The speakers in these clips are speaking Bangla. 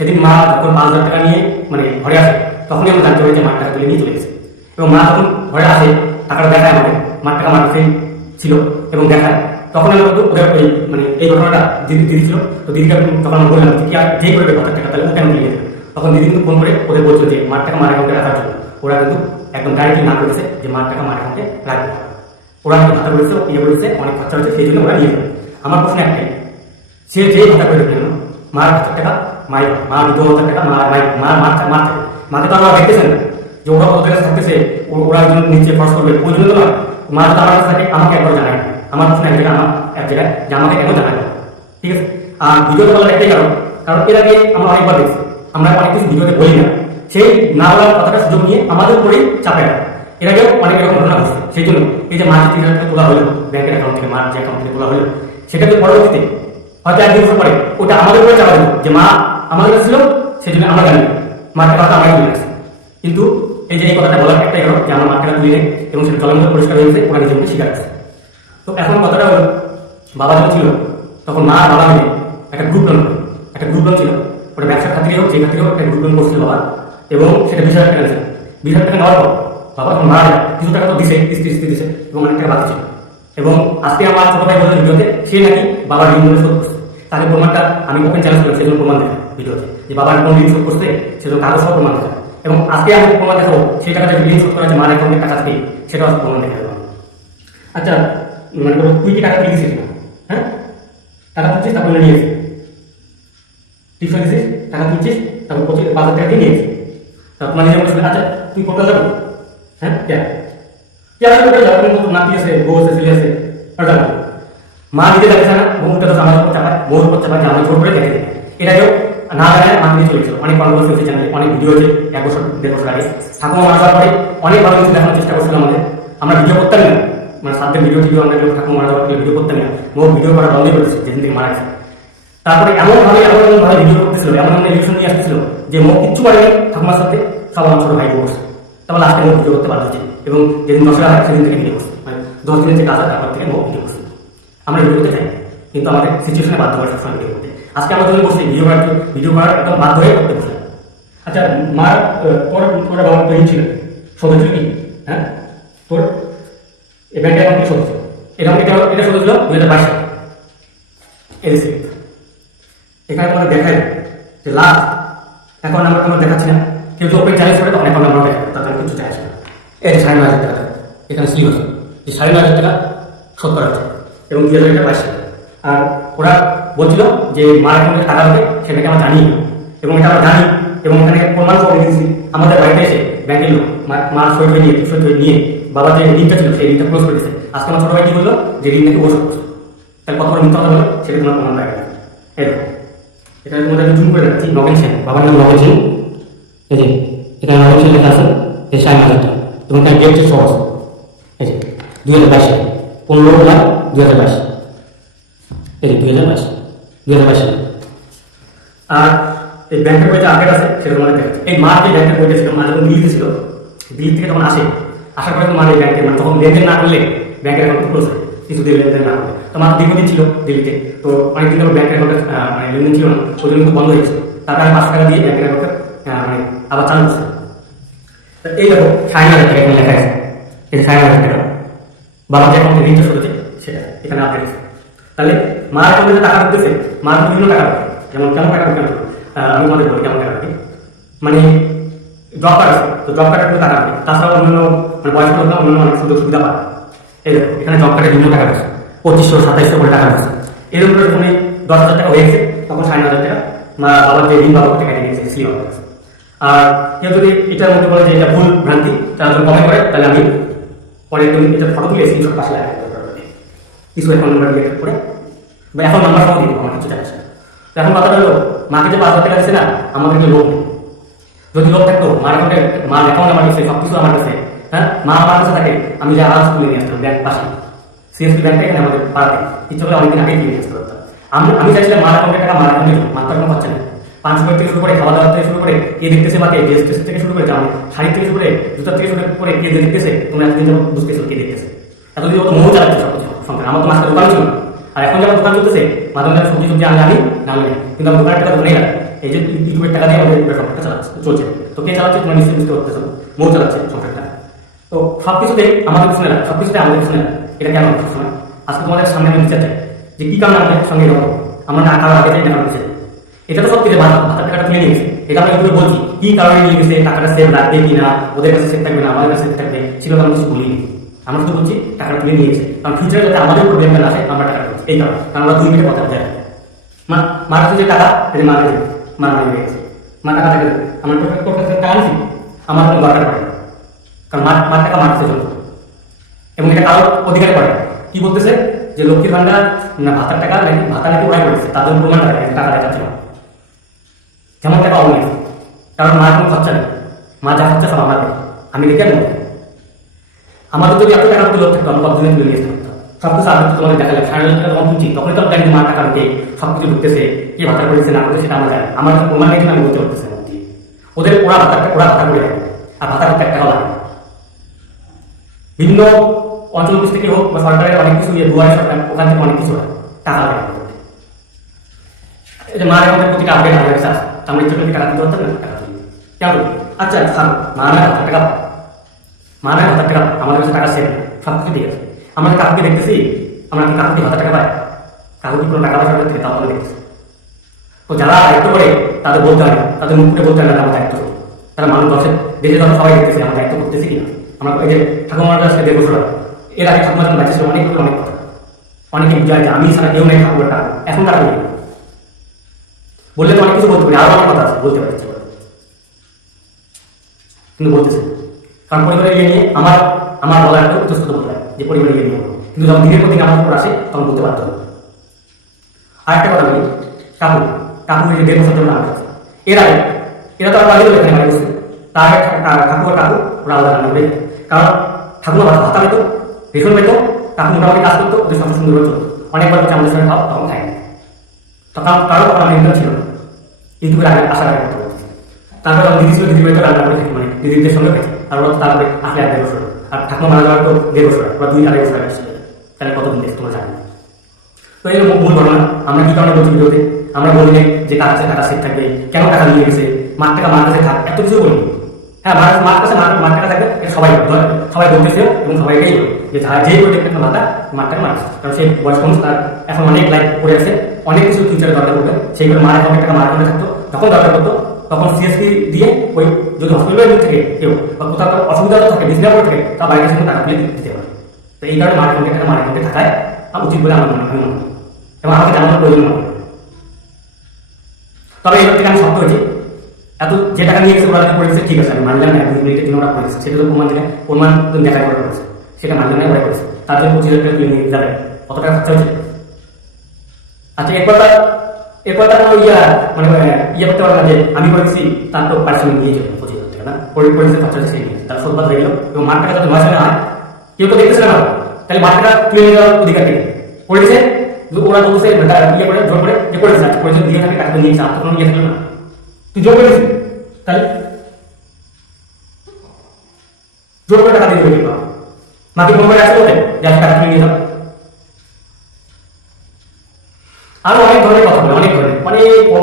সেদিন মা যখন পাঁচ হাজার টাকা নিয়ে মানে ঘরে আসে, তখনই আমরা জানতে পারি যে মার টাকা তুলে নিয়ে চলে গেছে। এবং মা যখন ঘরে আসে, টাকাটা দেখায় আমাদের, মার টাকা মার কাছেই ছিল এবং দেখায়। তখন আমরা কিন্তু ওদের ওই মানে এই ঘটনাটা দিদি দিদি ছিল। তো দিদিকে তখন আমরা বললাম যে, কি আর যেই করবে কথা টাকা, তাহলে কেন নিয়ে গেছে তখন দিদি কিন্তু ফোন করে ওদের বলছিল যে, মার টাকা মার অ্যাকাউন্টে রাখার জন্য। ওরা কিন্তু একদম ডাইরেক্টলি না করেছে যে, মার টাকা মার অ্যাকাউন্টে রাখবে। ওরা কিন্তু ভাতা করেছে ইয়ে করেছে অনেক খরচা হয়েছে, সেই জন্য ওরা নিয়ে যাবে আমার প্রশ্ন একটাই, সে যেই ভাতা করে দেবে মার হাজার টাকা মাই, মা দু হাজার টাকা মা, মাই, মা মার মা, মাকে তো আমরা দেখতেছেন না। যে ওরা ওদের কাছে থাকতেছে ওরা একজন নিচে খরচ করবে। জন্য তো নয়। মা যদি আমার কাছে থাকে, আমাকে একবার জানায়। না। আমার প্রশ্ন এক জায়গায়, আমার এক জায়গায় যে আমাকে কেন জানায়। না? ঠিক আছে? আর ভিডিওতে বলার একটাই কারণ কারণ এর আগে আমরা অনেকবার দেখছি। আমরা অনেক কিছু ভিডিওতে বলি না। সেই না বলার কথাটা সুযোগ নিয়ে আমাদের উপরেই চাপে রাখে এর আগেও অনেক এরকম ঘটনা ঘটছে সেই জন্য এই যে মাছ তিন হাজার তোলা হলো ব্যাংকের অ্যাকাউন্ট থেকে, মার যে অ্যাকাউন্ট থেকে তোলা হলো সেটাকে পরবর্তীতে, হয়তো এক দুই পরে, ওটা আমাদের উপরে চাপা দিল যে মা আমাদের কাছে ছিল সেই জন্য আমরা জানি। মার টাকা আমরা তুলে রাখছি কিন্তু এই যে এই কথাটা বলার একটাই কারণ যে আমার মার টাকা তুলে নেই এবং সেটা মধ্যে পরিষ্কার হয়েছে ওরা নিজের মধ্যে স্বীকার আছে। তো এখন কথাটা হলো, বাবা যখন ছিল, তখন মা বাবা মিলে একটা গ্রুপ লোন একটা গ্রুপ লোন ছিল। ওটা ব্যবসার খাতিরে হোক যে খাতিরে হোক, একটা গ্রুপ লোন করছিল বাবা। এবং সেটা বিশ হাজার টাকা ছিল বিশ হাজার টাকা নেওয়ার পর বাবা তখন মারা কিছু টাকা তো দিছে কিস্তি কিস্তি দিছে, এবং অনেক টাকা বাকি এবং আজকে আমার ছোট ভাই বলল ভিডিওতে, সে নাকি বাবার ঋণ শোধ করছে। তাকে প্রমাণটা আমি ওপেন চ্যালেঞ্জ করলাম সেজন্য প্রমাণ দেখাই ভিডিওতে যে বাবার কোন ঋণ শোধ করছে সেজন্য কাগজ সহ প্রমাণ দেখায় এবং আজকে আমি প্রমাণ দেখাবো, সেই টাকা যে ঋণ শোধ করা হচ্ছে মার অ্যাকাউন্টের টাকা থেকে, সেটাও আজকে প্রমাণ দেখাবো আচ্ছা মানে করো তুই কি টাকা দিছিস না? হ্যাঁ? টাকা তুলছিস, তারপরে নিয়ে এসে টিউশন দিছিস টাকা তুলছিস, তারপর পঁচিশ, পাঁচ হাজার টাকা দিয়ে নিয়ে তারপর মানে আচ্ছা তুই কোথাও যাব? হ্যাঁ কেন কেন আছে, বউ আছে, ছেলে মা নিজে দেখছে না বউটা তো আমার উপর চাপায় বউর উপর চাপায় যে আমি জোর করে দেখে এটাকেও না মা অনেক অনেক ভিডিও এক বছর আগে। পরে অনেক ভালো দেখানোর চেষ্টা করছিলাম আমাদের। আমরা ভিডিও করতাম না। মানে সাতদের ভিডিও টিডিও আমরা ঠাকুমা মারা যাওয়ার ভিডিও করতাম না। ও ভিডিও করা বন্ধই করেছে, যেদিন থেকে মারা গেছে। তারপরে এমন ভাবে এমন ভাবে ভিডিও করতেছিল, এমন এমন ইলেকশন নিয়ে আসতেছিল, যে মুখ কিচ্ছু করেনি ঠাকুমার সাথে, সব আমার ছোট ভাই বসে তারপর লাস্টে মুখ ভিডিও করতে হচ্ছে এবং যেদিন দশরা সেদিন থেকে ভিডিও মানে দশ দিনের যে কাজ তারপর থেকে মুখ ভিডিও আমরা ভিডিও করতে চাই কিন্তু আমাদের সিচুয়েশনে বাধ্য হয় সবসময় ভিডিও করতে আজকে আমরা যদি বসে ভিডিও করার ভিডিও করার একদম বাধ্য হয়ে করতে বসে আচ্ছা মার তোর তোর বাবা তৈরি ছিল ছিল কি? হ্যাঁ? তোর, এই ব্যাংকে এখন কি শোধ ছিল এরকম এটা এটা শোধ ছিল দুই হাজার বাইশ এই এখানে তোমাদের দেখাই যে লাস্ট এখন আমরা তোমার দেখাচ্ছি না। কেউ যদি ওপেন চ্যালেঞ্জ করে তখন এখন আমরা দেখাবো তাদের কিছু আসে না এই সাড়ে নয় হাজার টাকা, এখানে স্লিপ আছে যে সাড়ে নয় হাজার টাকা শোধ করা হচ্ছে এবং দুই হাজার টাকা বাইশ আর ওরা বলছিল যে মার অ্যাকাউন্টে টাকা হবে সেটাকে আমরা জানি। না। এবং এটা আমরা জানি, এবং এখানে প্রমাণ করে দিয়েছি। আমাদের বাড়িতে এসে ব্যাংকের লোক মা- সই নিয়ে হয়ে নিয়ে বাবার যে ঋণটা ছিল, সেই ঋণটা ক্লোজ করে দিয়েছে। আজকে আমার ছোট ভাই কি বলল? যে ঋণ নাকি ও শোধ করছে। তাহলে কত বড় মিথ্যা কথা সেটা তোমার প্রমাণ রাখবে এরকম এখানে তোমাদের জুম করে রাখছি নগেন সেন। বাবার নাম নগেন সেন। এই যে, এখানে নগেন সেন লেখা আছে এই সাড়ে হাজার টাকা এবং এখানে ডেট সহ আছে এই যে, দুই হাজার বাইশে পনেরো লাখ দুই হাজার বাইশ। এই দুই হাজার বাইশ। আর এই ব্যাংকের বই যে আপডেট আছে, সেটা তোমাদের দেখাচ্ছে। এই মার যে ব্যাংকের বইটা ছিল মা যখন দিল্লিতে ছিল দিল্লি থেকে যখন আসে। আসার পরে তোমার এই ব্যাংকে মানে তখন লেনদেন না করলে ব্যাংকের অ্যাকাউন্ট ক্লোজ হয়। কিছুদিন লেনদেন না করলে। তো মা দীর্ঘদিন ছিল দিল্লিতে। তো অনেকদিন ধরে ব্যাংকের অ্যাকাউন্টে মানে লেনদেন ছিল না। ওই জন্য বন্ধ হয়েছে তারপরে পাঁচশো টাকা দিয়ে ব্যাংকের অ্যাকাউন্টে মানে আবার চালু তো এই দেখো, সাড়ে হাজার এখানে লেখা আছে। এই সাড়ে হাজার বাবা যে অ্যাকাউন্টে ঋণটা শুধুছে সেটা এখানে আপডেট আছে তাহলে অ্যাকাউন্টে যে টাকা ঢুকতেছে মার বিভিন্ন টাকা ঢোকে। যেমন কেমন টাকা ঢোকে আমি তোমাদের বলি কেমন টাকা মানে জব কার্ড আছে, তো জব কার্ডে টাকা ঢোকে তাছাড়া অন্যান্য মানে বয়স্ক লোকরা অন্যান্য অনেক সুযোগ সুবিধা পায়। এই এখানে জব কার্ডে বিভিন্ন টাকা আছে। পঁচিশশো, সাতাইশশো করে টাকা আছে এরকম করে এই দশ হাজার টাকা হয়ে গেছে তখন সাড়ে হাজার টাকা। মা, বাবার যে ঋণ বাবার টাকা নিয়ে গেছে স্লিপ আমার কাছে আর কেউ যদি এটার মধ্যে বলে যে এটা ভুল ভ্রান্তি, তারা যদি কমে করে, তাহলে আমি পরে তুমি এটা ফটো তুলে স্ক্রিনশট পাশে লাগাই কিছু অ্যাকাউন্ট নাম্বার করে বা এখন নাম্বার সহ দিই আমার কিছু টাকা এখন কথাটা হলো মাকে যে পাঁচ হাজার টাকা দিচ্ছে না আমাদেরকে লোক যদি লোক থাকতো মার অ্যাকাউন্টে মার অ্যাকাউন্ট আমার কাছে সব কিছু আমার কাছে হ্যাঁ? মা আমার কাছে থাকে, আমি যে আরাম স্কুলে নিয়ে আসতাম ব্যাংক পাশে। সিএসপি ব্যাংকটা এখানে আমাদের পাড়াতে। ইচ্ছে করে অনেকদিন আগে নিয়ে আসতে পারতাম। আমি আমি চাইছিলাম মার অ্যাকাউন্টে টাকা, মার অ্যাকাউন্টে মার কোনো খরচা নেই। পাঁচ বই থেকে শুরু করে, খাওয়া দাওয়া থেকে শুরু করে, কে দেখতেছে বা কে ড্রেস ড্রেস থেকে শুরু করে, জামা শাড়ি থেকে শুরু করে জুতা থেকে শুরু করে, কে দেখতেছে তুমি এতদিন যাব বুঝতেছো কে দেখতেছে। এতদিন ও তো মোহ চালাচ্ছে সব কিছু সঙ্গে আমার তো মাসে দোকান ছিল না। আর এখন যখন দোকান চলতেছে মাঝে মাঝে সবজি সবজি আমি জানি না আমি। জানি। কিন্তু আমি দোকানের টাকা রাখি এই যে ইউটিউবের টাকা দিয়ে আমাদের সংসারটা চালাচ্ছে, চলছে। তো কে চালাচ্ছে তোমার নিশ্চয়ই বুঝতে পারতেছো। মৌ চালাচ্ছে সংসারটা। তো সব কিছুতেই আমাদের পিছনে না সব কিছুতে আমাদের পিছনে না এটা কেন হচ্ছে শোনা? আজকে তোমাদের সামনে আমি বিচার চাই যে কি কারণে আমাদের সঙ্গে এরকম আমরা টাকা আগে চাই টাকা পিছিয়ে এটা তো সব কিছু ভাতার টাকাটা তুলে নিয়ে গেছে। এটা আমরা এগুলো বলছি, কি কারণে নিয়ে গেছে, টাকাটা সেভ রাখবে কি না ওদের কাছে সেভ থাকবে না, আমাদের কাছে সেভ থাকবে সেটা তো আমরা কিছু বলিনি। আমরা শুধু বলছি, টাকাটা তুলে নিয়ে গেছে। কারণ ফিউচারে যাতে আমাদের উপর ব্যাংক আসে এই কারণ। আমরা দুই মিনিটে কথা বলতে মা মার কাছে যে টাকা সেটা মার কাছে মার মারি গেছে মা টাকা থেকে আমার তোর কাছে টাকা নিছি। আমার কোনো দরকার পড়ে। কারণ মার মার টাকা মার কাছে এবং এটা কারোর অধিকারে পড়ে কি বলতেছে? যে লক্ষ্মীর ভান্ডার না ভাতার টাকা, নাকি ভাতা নাকি ওরাই করেছে তাদের প্রমাণ টাকা টাকা দেখাচ্ছে না যেমন টাকা অনেক কারণ মার কোনো খরচা নেই। মা যা খরচা সব আমার আমি দেখে আমি আমাদের যদি এত টাকা তুলে থাকতো আমি কতদিনে পারতাম সব কিছু আগে তো তোমাদের দেখালাম। সাড়ে হাজার টাকা যখন তুলছি তখনই তো আমি জানি মা টাকা ঢুকে সব কিছু ঢুকতেছে ভাতা করেছে, সেটা আমরা জানি আমার প্রমাণ নেই ওদের ওরা ভাতা ওরা ভাতা করে আর ভাতা একটা লাগে না। অঞ্চল থেকে হোক সরকারের অনেক কিছু ইয়ে দুয়ারে সরকার অনেক কিছু টাকা লাগে। এই যে মার আমাদের প্রতিটা পারতাম না কেন আচ্ছা থাম মা না হাজার টাকা পায়। মা না হাজার আমাদের কাছে টাকা সেভ সব কিছু ঠিক আছে। আমরা কাকুকে দেখতেছি? আমরা কি কাকুকে হাজার টাকা পাই? কাকু কি কোনো টাকা পয়সা তাও আমরা দেখতেছি। তো যারা দায়িত্ব করে, তাদের বলতে হয় তাদের মুখ বলতে না আমরা দায়িত্ব তারা মানুষ দশের দেশে দশে সবাই দেখতেছে, আমরা দায়িত্ব করতেছি কিনা? আমরা এই যে ঠাকুমার কাছে দেড় বছর এর আগে ঠাকুমার যখন বাচ্চা অনেক অনেক কথা। অনেকে বুঝায় যে আমি ছাড়া কেউ নেই ঠাকুরের টাকা এখন টাকা নেই বললে তো অনেক কিছু বলতে পারি, আরও অনেক কথা আছে, বলতে পারি কিন্তু বলতেছে। কারণ পরিবারের ইয়ে নিয়ে আমার আমার বলা একটা উচ্চস্থত বলতে হয় যে পরিবারের ইয়ে নিয়ে। কিন্তু যখন দিনের প্রতি আমার উপর আসে, তখন বলতে পারতে হবে আর একটা কথা বলি। কাকু কাকু এই যে দেড় বছর জন্য আমার এর আগে, এরা তো আর বাড়ি এখানে বাড়ি বসে। তার আগে ঠাকুর আর কাকু ওরা আলাদা রান্না করে। কারণ ঠাকুর ভাত, ভাতা পেতো ভীষণ পেতো, কাকু মোটামুটি কাজ করতো, ওদের সঙ্গে সুন্দর হতো। অনেকবার হচ্ছে আমাদের সঙ্গে খাওয়া তখন খাই তখন কারও তখন ইনকাম ছিল না। ইউটিউবের আগে আসার আগে। তারপরে আমার দিদি ছিল দিদি বাড়িতে রান্না করে মানে দিদিদের সঙ্গে খাই তারপর এক দেড় বছর। আর ঠাকুমা মারা যাওয়ার তো দেড় বছর দুই আড়াই বছর তাহলে দেখছি তোমরা জানি। তো এই ঘটনা। আমরা কি কারণে বলছি ভিডিওতে? আমরা বলি যে কার কাছে টাকা সেট থাকবে? কেন টাকা নিয়ে গেছে? মার টাকা মার কাছে থাক। এত কিছু বলি। হ্যাঁ মার মার কাছে মার মার টাকা থাকবে। এটা সবাই সবাই বলতেছে এবং সবাইকেই যে যেই বলতে একটা মার টাকা মার কারণ সেই বয়স মানুষ তার এখন অনেক লাইফ পড়ে আছে। অনেক কিছু ফিউচারে দরকার পড়বে। সেইগুলো মার অ্যাকাউন্টে টাকা মার থাকতো। তখন দরকার পড়তো তখন সিএসপি দিয়ে ওই যদি হসপিটালে থেকে, কেউ বা কোথাও অসুবিধা থাকে ডিসেম্বর থেকে তা বাইরের সঙ্গে টাকা তুলে দিতে পারে। তো এই কারণে মার অ্যাকাউন্টে টাকা মার অ্যাকাউন্টে থাকায় আমার উচিত বলে আমার মনে হয়। এবং আমাকে জানানোর প্রয়োজন করি। তবে এর থেকে আমি শক্ত হয়েছি। এত যে টাকা নিয়ে গেছে ওরা করেছে, ঠিক আছে, আমি মানলাম না দুই মিনিটের জন্য ওরা করেছে, সেটা তো প্রমাণ থেকে প্রমাণ দেখা করে করেছে সেটা মানলাম না ওরা করেছে। তার জন্য পঁচিশ হাজার টাকা তুলে নিয়ে যাবে কত টাকা খরচা হয়েছে? আচ্ছা এরপর এরপর তার ইয়া ইয়ে যে আমি করেছি তার তো নিয়ে যাবে তার সদবাদ হয়ে গেল। কেউ তো দেখতেছে না। তাহলে মাঠ তুলে যাওয়ার অধিকার যে ওরা বলছে ইয়ে করে, জোর করে, যে করেছে আচ্ছা করেছে, দিয়ে থাকে তো নিয়েছে ইয়ে না। তুই জোর করেছিস? তাহলে? জোর করে টাকা দিয়ে দেবে মাকে ফোন করে আসতে তুলে নিয়ে যাও। আরও অনেক ধরনের কথা বলে, অনেক ধরনের। মানে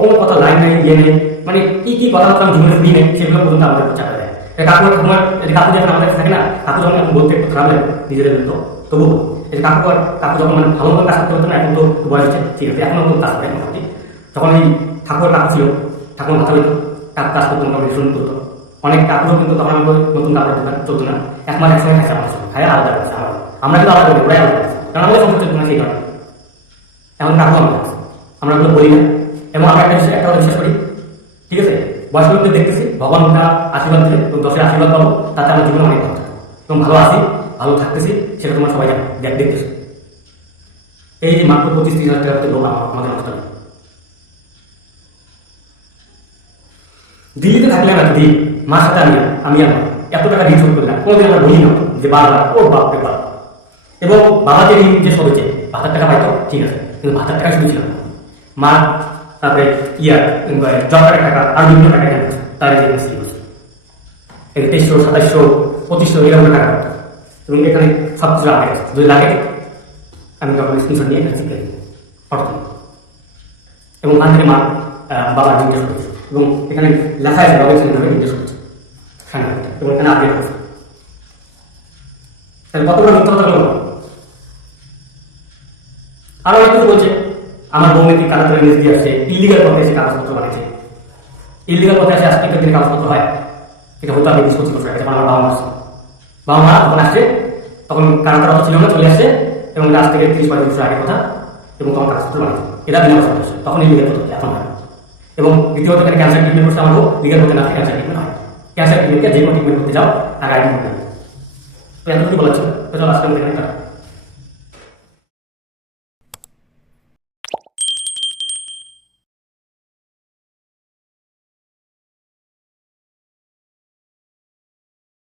কোনো কথা লাইন নেই ইয়ে নেই। মানে কি কি কথা আমি জীবনে নেই সেগুলো পর্যন্ত আমাদের চাপা দেয়। কাকু তোমার কাকু যখন আমাদের থাকে না, কাকু যখন এখন বলতে একটু খারাপ লাগে, নিজেদের তো তবু এই কাকু আর কাকু যখন মানে ভালো কাজ করতে পারতো না, এখন তো বয়স হচ্ছে, ঠিক আছে, এখন নতুন কাজ করে মোটামুটি তখন এই ঠাকুর কাকু ছিল ঠাকুর মাথা হইতো কাকু কাজ করতো, মোটামুটি শুরু করতো। অনেক কাকুরও কিন্তু তখন আমাদের নতুন কাপড় দোকান চলতো না, এক মাস একসঙ্গে খাইছে আমার সঙ্গে খাই আলাদা করছে আমার কিন্তু আলাদা করি, ওরাই আলাদা করছে। কারণ আমাদের সংসার না, সেই কারণে। কাকু আমাদের কাছে। আমরা ওগুলো বলি না এবং আমরা একটা বিষয়- একটা কথা বিশ্বাস করি, ঠিক আছে? বয়স্ক দেখতেছি ভগবান ওটা আশীর্বাদ দিলে এবং দশের আশীর্বাদ পাবো, তাতে আমার জীবনে অনেক ভালো এবং ভালো আছি, ভালো থাকতেছি, সেটা তোমার সবাই দেখ, দেখতেছি। এই যে মাত্র পঁচিশ তিরিশ হাজার টাকা লোক আমাদের নষ্ট দিল্লিতে থাকলে না দিদি মার সাথে আমি আমি আমার এত টাকা ঋণ শোধ করলাম, কোনোদিন আমরা বলি না যে বারবার, ও বাপ রে বাপ। এবং বাবা যে ঋণ যে সবেছে ভাতার টাকা পাইতো, ঠিক আছে? কিন্তু ভাতার টাকা শুধু ছিল। মা, তারপরে ইয়ার জব কার্ডের টাকা আর বিভিন্ন টাকা কেন। তার বসে এই তেইশশো সাতাইশশো পঁচিশশো, এরকম টাকা এবং এখানে সব কিছু লাগে। যদি লাগে, আমি তখন স্ক্রিনশট নিয়ে এখানে শিখে অর্থ। এবং ওখান মা বাবার নির্দেশ করেছে। এবং এখানে লেখা আছে রবিনসন নামে নির্দেশ করেছে। এবং এখানে আপডেট করেছে তাহলে কত বড় মিথ্যা কথা হলো আরও একটু বলছে, আমার বউ নাকি কাগজ করে নিজ দিয়ে আসছে? ইলিগাল পথে এসে কাগজপত্র বানিয়েছে। ইলিগাল পথে আসে আজকে দিনে কাগজপত্র হয়। এটা হয়তো আমি পঁচিশ বছর আমার বাবা মা আসছে বাবা মা তখন আসছে তখন কারণ ছিল না, চলে আসছে, এবং আজ থেকে তিরিশ পঁয়ত্রিশ বছর আগের কথা, এবং তখন কাগজপত্র বানিয়েছে। এটা বিনা বছর তখন ইলিগাল পথে এখন হয়। এবং দ্বিতীয়ত এখানে ক্যান্সার ট্রিটমেন্ট করছে আমার বউ লিগাল পথে না ক্যান্সার ট্রিটমেন্ট হয়। ক্যান্সার ট্রিটমেন্টকে যে কোনো ট্রিটমেন্ট করতে যাও আগে আইডি করতে তো এতটুকু বলাচ্ছিল তো চলো আজকে